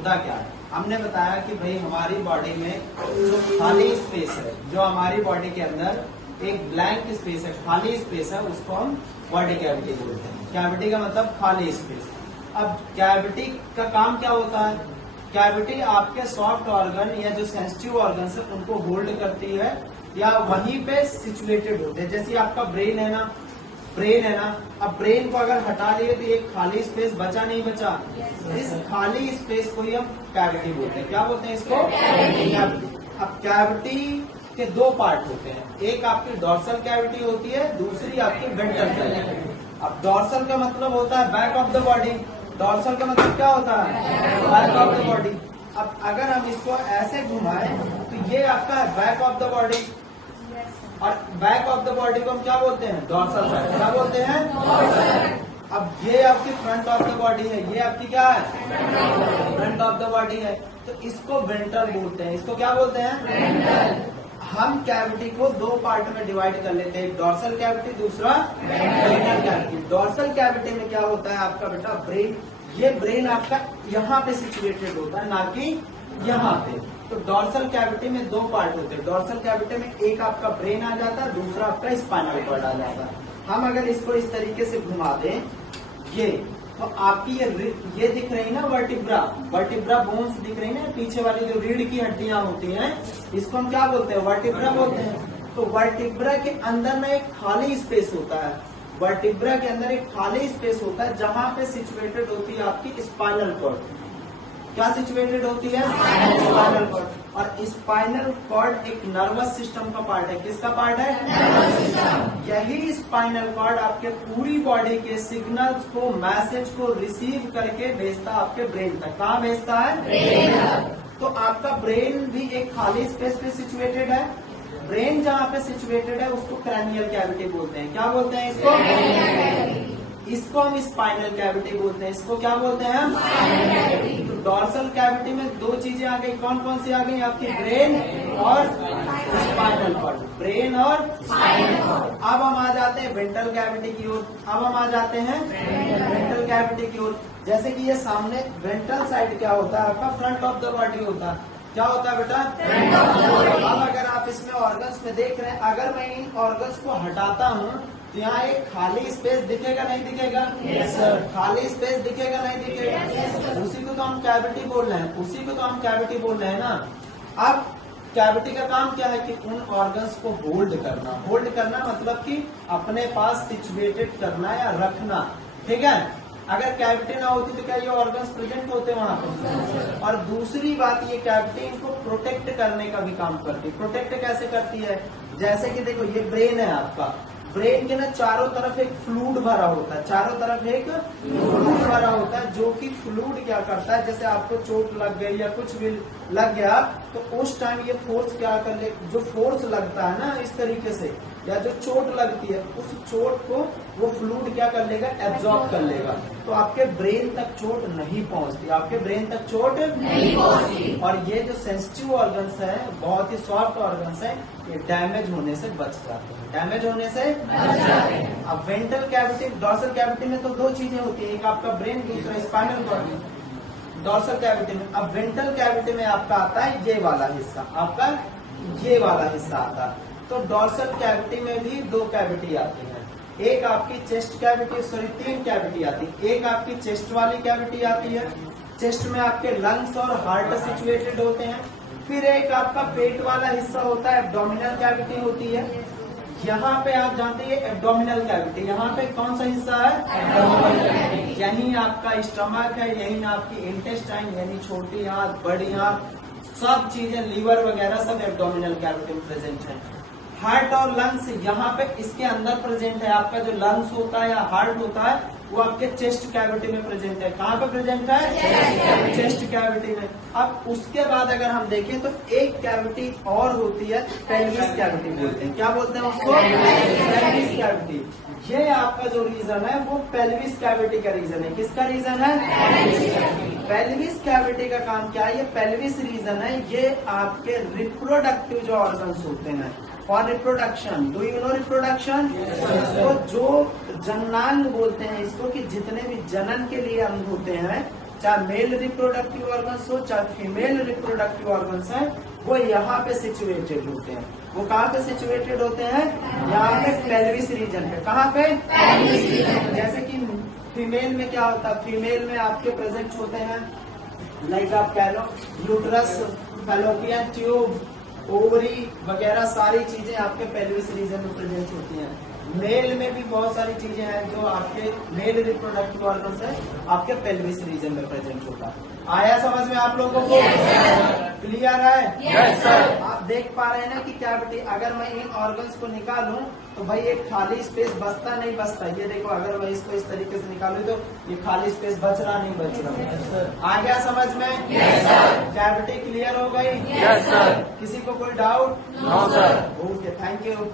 मुद्दा क्या है। हमने बताया कि भाई हमारी बॉडी में जो खाली स्पेस है, जो हमारी बॉडी के अंदर एक ब्लैंक स्पेस है, खाली स्पेस है, उसको हम बॉडी कैविटी बोलते हैं। कैविटी का मतलब खाली स्पेस। अब कैविटी का काम क्या होता है? कैविटी आपके सॉफ्ट ऑर्गन या जो सेंसिटिव ऑर्गन है उनको होल्ड करती है या वहीं पे सिचुएटेड होते हैं। जैसे आपका ब्रेन है ना, अब ब्रेन को अगर हटा लिए तो एक खाली स्पेस बचा नहीं बचा, इस खाली स्पेस को ही हम कैविटी बोलते हैं। क्या बोलते हैं इसको? कैविटी। अब कैविटी के दो पार्ट होते हैं, एक आपकी डॉर्सल कैविटी होती है, दूसरी आपकी वेंट्रल कैविटी। अब डॉर्सल का मतलब होता है back of the body, dorsal का मतलब क्या होता है? Back of the body. अब अगर हम इसको ऐसे घुमाएं तो ये आपका है बैक ऑफ द बॉडी, और बैक ऑफ द बॉडी को हम क्या बोलते हैं? Dorsal side. क्या बोलते हैं? डॉर्सल। अब ये आपकी फ्रंट ऑफ द बॉडी है, ये आपकी क्या है? फ्रंट ऑफ द बॉडी है, तो इसको वेंट्रल बोलते हैं। इसको क्या बोलते हैं? वेंट्रल। हम कैविटी को दो पार्ट में डिवाइड कर लेते हैं, डॉर्सल कैविटी, दूसरा वेंट्रल कैविटी। डॉर्सल कैविटी में क्या होता है आपका बेटा? ब्रेन। ये ब्रेन आपका यहाँ पे सिचुएटेड होता है, ना कि यहाँ पे। तो डॉर्सल कैविटी में दो पार्ट होते हैं। डॉर्सल कैविटी में एक आपका ब्रेन आ जाता है, दूसरा आपका स्पाइनल कॉर्ड आ जाता है। हम अगर इसको इस तरीके से घुमा दें, ये तो आपकी ये दिख रही ना वर्टिब्रा बोन्स दिख रही ना, पीछे वाली जो रीढ़ की हड्डियां होती हैं, इसको हम क्या बोलते हैं? वर्टिब्रा बोलते हैं। तो वर्टिब्रा के अंदर ना एक खाली स्पेस होता है, वर्टिब्रा के अंदर एक खाली स्पेस होता है जहां पे सिचुएटेड होती है आपकी स्पाइनल कॉर्ड। क्या सिचुएटेड होती है? Spinal cord. और स्पाइनल कॉर्ड एक नर्वस सिस्टम का पार्ट है। किसका पार्ट है? Nervous system. यही स्पाइनल कॉर्ड आपके पूरी बॉडी के सिग्नल्स को, मैसेज को रिसीव करके भेजता है आपके ब्रेन तक। कहाँ भेजता है? ब्रेन। तो आपका ब्रेन भी एक खाली स्पेस पे सिचुएटेड है। ब्रेन जहाँ पे सिचुएटेड है उसको क्रैनियल कैविटी बोलते हैं। क्या बोलते हैं इसको? इसको हम स्पाइनल कैविटी बोलते हैं। इसको क्या बोलते हैं हम? तो डॉर्सल कैविटी में दो चीजें आ गई, कौन कौन सी आ गई आपकी? ब्रेन और स्पाइनल कॉर्ड। ब्रेन और स्पाइनल कॉर्ड। अब हम आ जाते हैं वेंट्रल कैविटी की ओर। वेंट्रल कैविटी की ओर। जैसे कि ये सामने वेंट्रल साइड क्या होता है आपका? फ्रंट ऑफ द बॉडी होता है। क्या होता है बेटा? अब अगर आप इसमें ऑर्गन्स में देख रहे हैं, अगर मैं इन ऑर्गन्स को हटाता हूँ तो यहाँ एक खाली स्पेस दिखेगा नहीं दिखेगा? yes, sir. खाली स्पेस दिखेगा नहीं दिखेगा? yes, उसी को तो हम कैविटी बोल रहे हैं, ना। अब कैविटी का काम क्या है कि उन ऑर्गन्स को होल्ड करना मतलब कि अपने पास सिचुएटेड करना या रखना। ठीक है? अगर कैविटी ना होती तो क्या ये ऑर्गन्स प्रेजेंट होते वहां पर? और दूसरी बात, ये कैविटी इनको प्रोटेक्ट करने का भी काम करती है। प्रोटेक्ट कैसे करती है? जैसे कि देखो ये ब्रेन है आपका, ब्रेन के ना चारों तरफ एक फ्लूइड भरा होता है, जो कि फ्लूइड क्या करता है, जैसे आपको चोट लग गई या कुछ भी लग गया तो उस टाइम ये फोर्स क्या कर ले, जो फोर्स लगता है ना इस तरीके से, या जो चोट लगती है उस चोट को वो फ्लूइड क्या कर लेगा? एब्जॉर्ब कर लेगा। तो आपके ब्रेन तक चोट नहीं पहुंचती, और ये जो सेंसिटिव ऑर्गन्स है, बहुत ही सॉफ्ट ऑर्गन्स है, ये डैमेज होने से बच जाते हैं। अब वेंट्रल कैविटी, डॉर्सल कैविटी में तो दो चीजें होती है, एक आपका ब्रेन, दूसरा स्पाइनल कॉर्ड। डॉर्सल कैविटी में। अब वेंट्रल कैविटी में आपका आता है ये वाला हिस्सा, आता है। तो डॉर्सल कैविटी में भी दो कैविटी आती है। एक आपकी चेस्ट कैविटी, 3 कैविटी आती है। एक आपकी चेस्ट वाली कैविटी आती है, चेस्ट में आपके लंग्स और हार्ट सिचुएटेड होते हैं। फिर एक आपका पेट वाला हिस्सा होता है, एब्डोमिनल कैविटी होती है। यहाँ पे आप जानते हैं एब्डोमिनल कैविटी, यहाँ पे कौन सा हिस्सा है? Abdominal cavity. यही आपका स्टमक है, यही आपकी इंटेस्टाइन, यानी छोटी आंत, बड़ी आंत, सब चीजें, लीवर वगैरह सब एब्डोमिनल कैविटी में प्रेजेंट है। हार्ट और लंग्स यहाँ पे इसके अंदर प्रेजेंट है। आपका जो लंग्स होता है या हार्ट होता है वो आपके चेस्ट कैविटी में प्रेजेंट है। कहाँ पे प्रेजेंट है? चेस्ट कैविटी में। अब उसके बाद अगर हम देखें तो एक कैविटी और होती है, पेल्विस कैविटी बोलते हैं। क्या बोलते हैं उसको? Pelvis cavity. ये आपका जो रीजन है वो पेल्विस कैविटी का रीजन है। किसका रीजन है? पेल्विस कैविटी का काम क्या है? ये पेल्विस रीजन है, ये आपके रिप्रोडक्टिव जो ऑर्गन्स होते हैं for reproduction. Do you know reproduction? तो जो जननांग बोलते हैं इसको, कि जितने भी जनन के लिए अंग होते हैं चाहे मेल रिप्रोडक्टिव ऑर्गन्स हो चाहे फीमेल रिप्रोडक्टिव ऑर्गन्स है, वो यहाँ पे सिचुएटेड होते हैं। वो कहाँ पे सिचुएटेड होते हैं? यहाँ पे पेल्विस रीजन पे। कहाँ पे? Pelvis region. जैसे कि फीमेल में क्या होता है, फीमेल में आपके प्रेजेंट होते हैं लाइक आप कह लो यूट्रस, फैलोपियन ट्यूब, ओवरी वगैरह सारी चीजें आपके पेल्विस रीजन में प्रेजेंट होती हैं। मेल में भी बहुत सारी चीजें हैं जो आपके मेल रिप्रोडक्टिव ऑर्गन्स है आपके पेल्विस रीजन में प्रेजेंट होता है। आया समझ में आप लोगों को? क्लियर है? Yes sir. आप देख पा रहे हैं ना कि क्या बेटी, अगर मैं इन ऑर्गन्स को निकालूं तो भाई एक खाली स्पेस बचता नहीं बचता। ये देखो अगर मैं इसको इस तरीके से निकालूं तो ये खाली स्पेस बच रहा नहीं बच रहा। आ गया समझ में? Yes sir. कैविटी क्लियर हो गई? Yes sir. किसी को कोई doubt? No sir. Okay, thank you.